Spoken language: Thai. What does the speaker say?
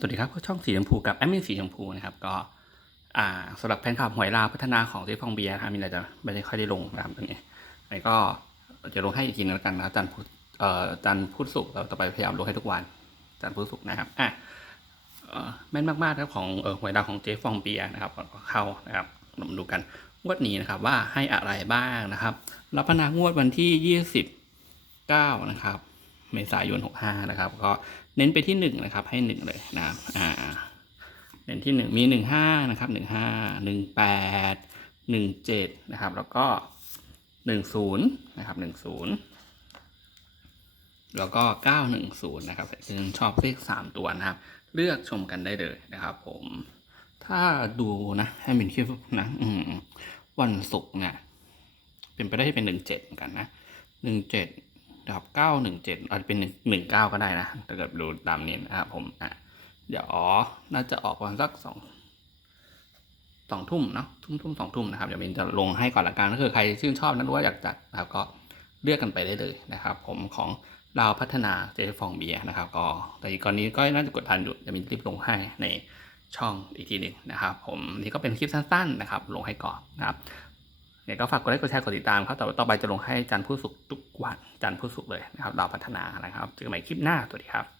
สวัสดีครับช่องสีชมพูกับแอดมินสีชมพูนะครับก็อ่าสำหรับแฟนคลับหวยลาวพัฒนาของเจ๊ฟองเบียร์นะครับมีอะไรจะไม่ได้ค่อยได้ลงนะครับตรงนี้อันนี้ก็จะลงให้อีกทีนึงแล้วกันนะจันพุธเอ่อจันพุธศุกเราต่อไปพยายามลงให้ทุกวัน จันพุธศุกนะครับอะแม่นมากๆครับของเอ่อหวยลาวของเจ๊ฟองเบียร์นะครับก่อนเข้านะครับมาดูกันงวดนี้นะครับว่าให้อะไรบ้างนะครับ รับพนางวดวันที่ยี่สิบเก้านะครับ เมษายน 65 นะครับ ก็เน้นไปที่ 1 นะครับ ให้ 1 เลยนะครับอ่าเน้นที่ 1 มี 15 นะครับ 15 18 17 นะครับ แล้วก็ 10 นะครับ 10 แล้วก็ 910 นะครับซึ่งชอบเลข 3 ตัวนะครับ เลือกชมกันได้เลยนะครับ ผม ถ้าดูนะให้เป็นคิดนะวันศุกร์เนี่ยเป็นไปได้ที่เป็น 17เหมือนกันนะ 17 นะครับเก้าหนึ่งเจ็ดอาจจะเป็นหนึ่งหนึ่งเก้าก็ได้นะถ้าเกิดดูตามนี้นะครับผมอะเดี๋ยวอ๋อน่าจะออกประมาณสักสองสองทุ่มเนาะทุ่มทุ่มสองทุ่มนะครับเดี๋ยวมินจะลงให้ก่อนละกันก็คือใครชื่นชอบนะหรือว่าอยากจัดนะครับก็เลือกกันไปได้เลยนะครับ ผมของเราวพัฒนาเจฟองเบียนะครับ ก็แต่อีกกรณีก็น่าจะกดทันอยู่เดี๋ยวมินรีบลงให้ในช่องอีกทีหนึ่งนะครับ ผมนี่ก็เป็นคลิปสั้นๆนะครับ ลงให้ก่อนนะครับ เนี่ยก็ฝากกดไลค์กดแชร์กดติดตามครับต่อต่อไปจะลงให้จันทร์ผู้สุขทุกวันจันทร์ผู้สุขเลยนะครับเราพัฒนานะครับเจอกันใหม่คลิปหน้าสวัสดีครับ